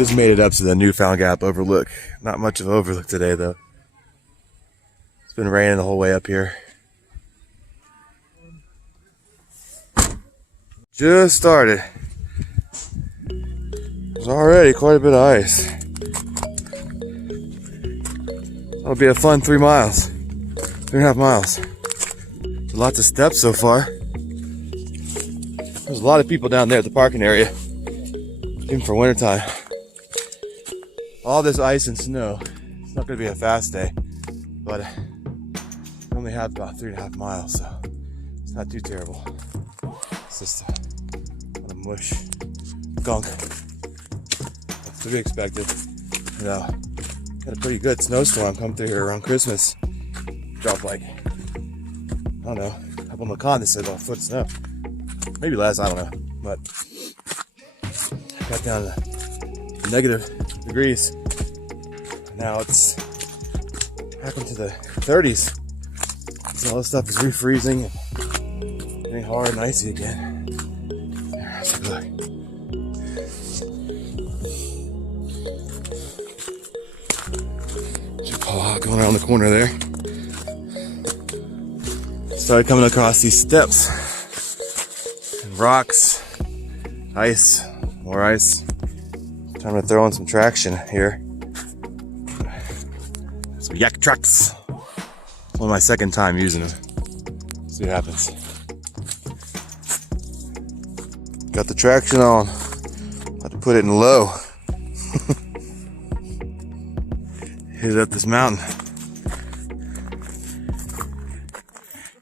Just made it up to the Newfound Gap overlook. Not much of an overlook today though. It's been raining the whole way up here. Just started. There's already quite a bit of ice. That'll be a fun 3 miles. 3.5 miles. Lots of steps so far. There's a lot of people down there at the parking area. Even for winter time. All this ice and snow. It's not going to be a fast day. But we only have about 3.5 miles, so it's not too terrible. It's just a lot of mush, gunk. That's to be expected. You know, got a pretty good snowstorm come through here around Christmas. Dropped like, I don't know, up on the con they said about a foot of snow. Maybe less, I don't know. But got down to negative degrees. Now it's back into the 30s. So all this stuff is refreezing and getting hard and icy again. Let's take a look. Going around the corner there. Started coming across these steps and rocks, ice, more ice. Time to throw in some traction here. Some yak trucks. It's only my second time using them. See what happens. Got the traction on. About to put it in low. Hit it up this mountain.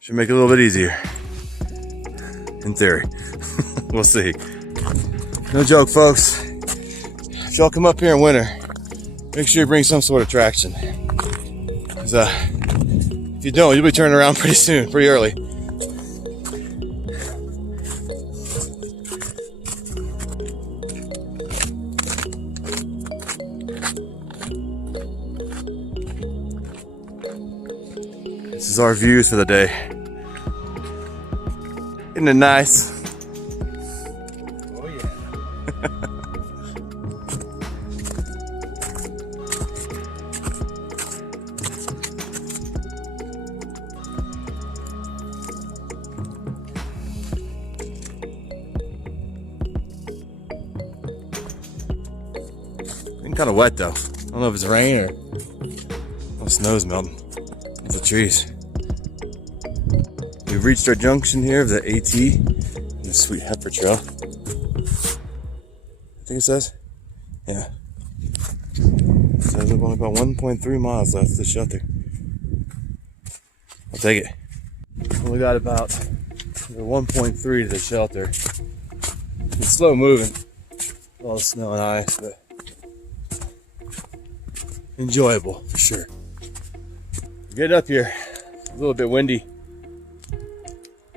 Should make it a little bit easier. In theory. We'll see. No joke, folks. If y'all come up here in winter, make sure you bring some sort of traction. Because if you don't, you'll be turning around pretty soon, pretty early. This is our views for the day. Isn't it nice? Oh yeah. Getting kind of wet though. I don't know if it's rain or the snow's melting. It's the trees. We've reached our junction here of the AT, the Sweet Heifer Trail. I think it says. Yeah. It says only about 1.3 miles left to the shelter. I'll take it. Only got about 1.3 to the shelter. It's slow moving. All the snow and ice, but enjoyable for sure. Get up here. A little bit windy.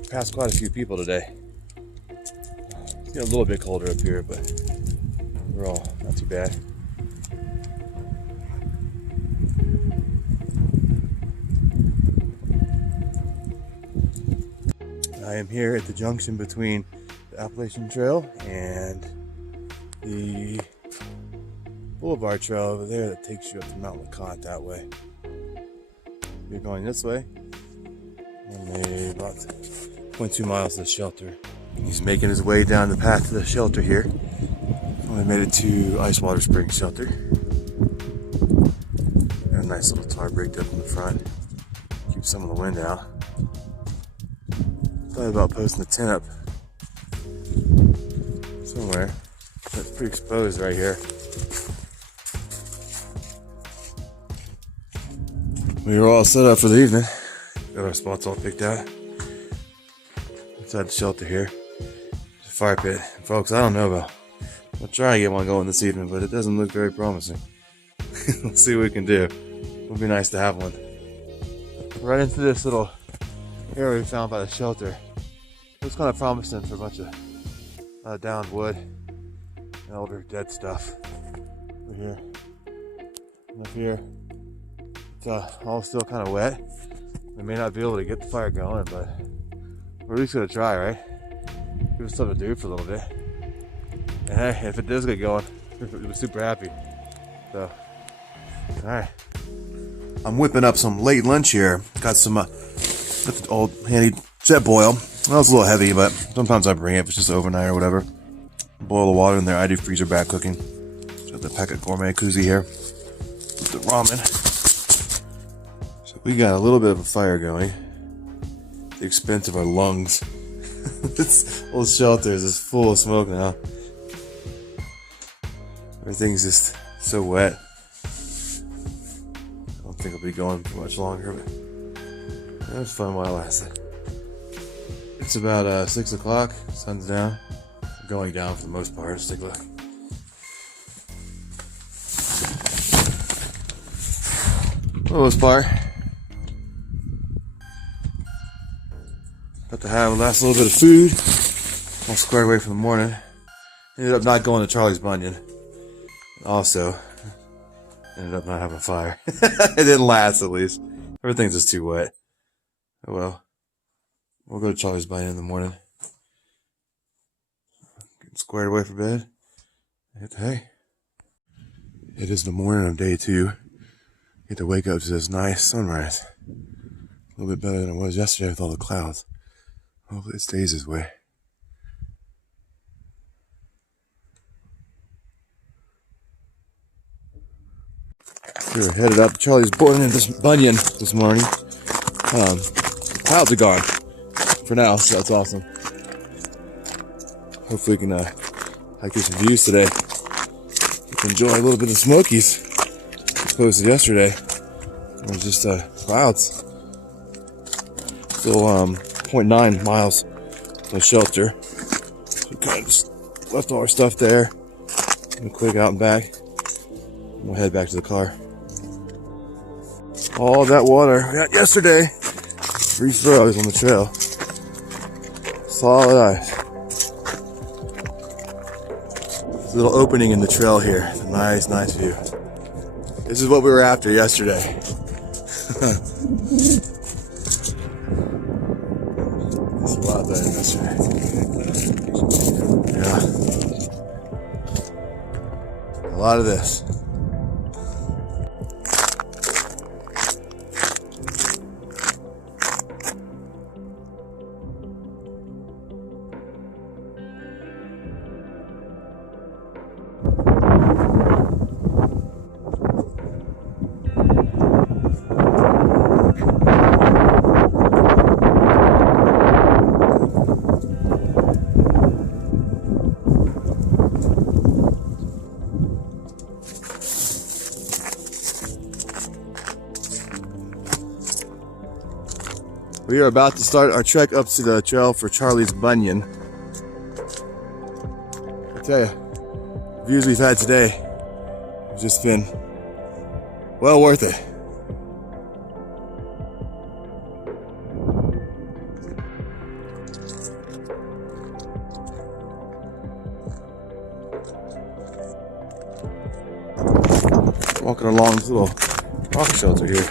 Passed quite a few people today. It's getting a little bit colder up here, but overall, not too bad. I am here at the junction between the Appalachian Trail and the Boulevard Trail over there that takes you up to Mount LeConte that way. You're going this way, only about 0.2 miles to the shelter. He's making his way down the path to the shelter here. Only made it to Icewater Springs shelter. Got a nice little tarp rigged up in the front. Keep some of the wind out. Thought about posting a tent up somewhere. It's pretty exposed right here. We were all set up for the evening. Got our spots all picked out. Inside the shelter here. There's a fire pit. And folks, I don't know about. I'll try to get one going this evening, but it doesn't look very promising. Let's see what we can do. It would be nice to have one. Right into this little area we found by the shelter. It was kind of promising for a bunch of downed wood and older dead stuff. Over here. And up here. It's all still kind of wet. We may not be able to get the fire going, but we're at least gonna try, right? Give us something to do for a little bit. And hey, if it does get going, was super happy. So, all right. I'm whipping up some late lunch here. Got some got the old handy jet boil. Well, it's a little heavy, but sometimes I bring it if it's just overnight or whatever. Boil the water in there. I do freezer back cooking. Got the Packet Gourmet koozie here. The ramen. So we got a little bit of a fire going. At the expense of our lungs. This old shelter is just full of smoke now. Everything's just so wet. I don't think I'll be going for much longer, but it was fun while it lasted. It's about 6 o'clock. Sun's down. Going down for the most part. Let's take a look. For the most part. Got to have a last little bit of food. All squared away for the morning. Ended up not going to Charlie's Bunion. Also, ended up not having a fire. It didn't last, at least. Everything's just too wet. Oh well. We'll go to Charlie's Bunion in the morning. Getting squared away for bed. Hey. It is the morning of day 2. Get to wake up to this nice sunrise. A little bit better than it was yesterday with all the clouds. Hopefully it stays this way. We were headed up to Charlie's Bunion this morning. Clouds are gone for now, so that's awesome. Hopefully we can hike through some views today. We can enjoy a little bit of Smokies. I posted yesterday. It was just clouds. Still 0.9 miles from the shelter. So we kind of just left all our stuff there. And quick out and back. We'll head back to the car. All that water we got yesterday. 3 frogs on the trail. Solid ice. There's a little opening in the trail here. It's a nice view. This is what we were after yesterday. It's a lot better than yesterday. Yeah. A lot of this. We are about to start our trek up to the trail for Charlie's Bunion. I tell you, the views we've had today have just been well worth it. Walking along this little rock shelter here.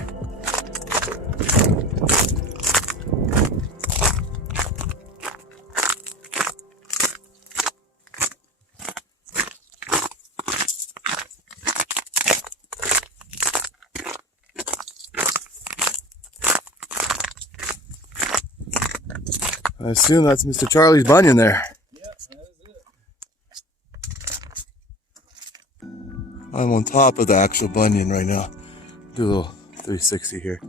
I assume that's Mr. Charlie's Bunion there. Yep, that is it. I'm on top of the actual bunion right now. Do a little 360 here.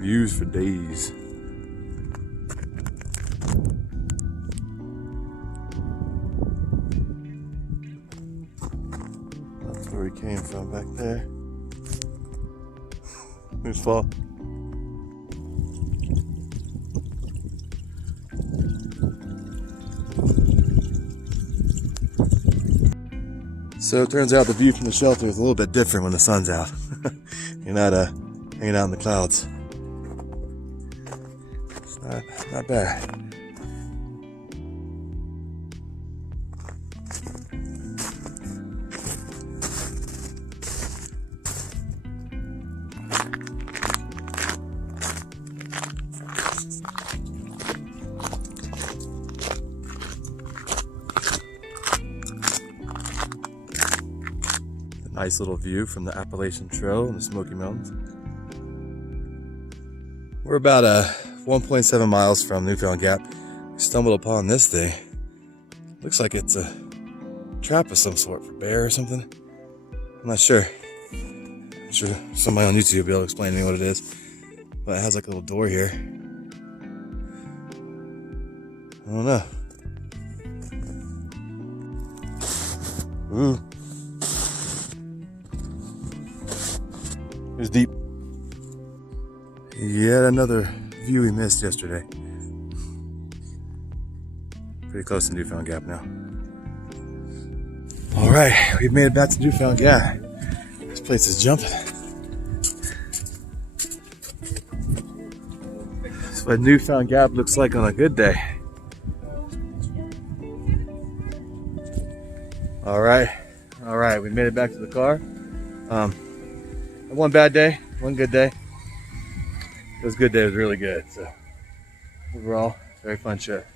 Views for days. That's where we came from back there. There's fall. So it turns out the view from the shelter is a little bit different when the sun's out. You're not hanging out in the clouds. It's not bad. A nice little view from the Appalachian Trail in the Smoky Mountains. We're about 1.7 miles from Newfound Gap. We stumbled upon this thing. Looks like it's a trap of some sort for bear or something. I'm not sure. I'm sure somebody on YouTube will be able to explain to me what it is. But it has like a little door here. I don't know. Ooh. It's deep. Yet another view we missed yesterday. Pretty close to Newfound Gap now. Alright, we've made it back to Newfound Gap. This place is jumping. That's what Newfound Gap looks like on a good day. Alright, we made it back to the car. One bad day, one good day. This good day was really good. So overall, very fun trip.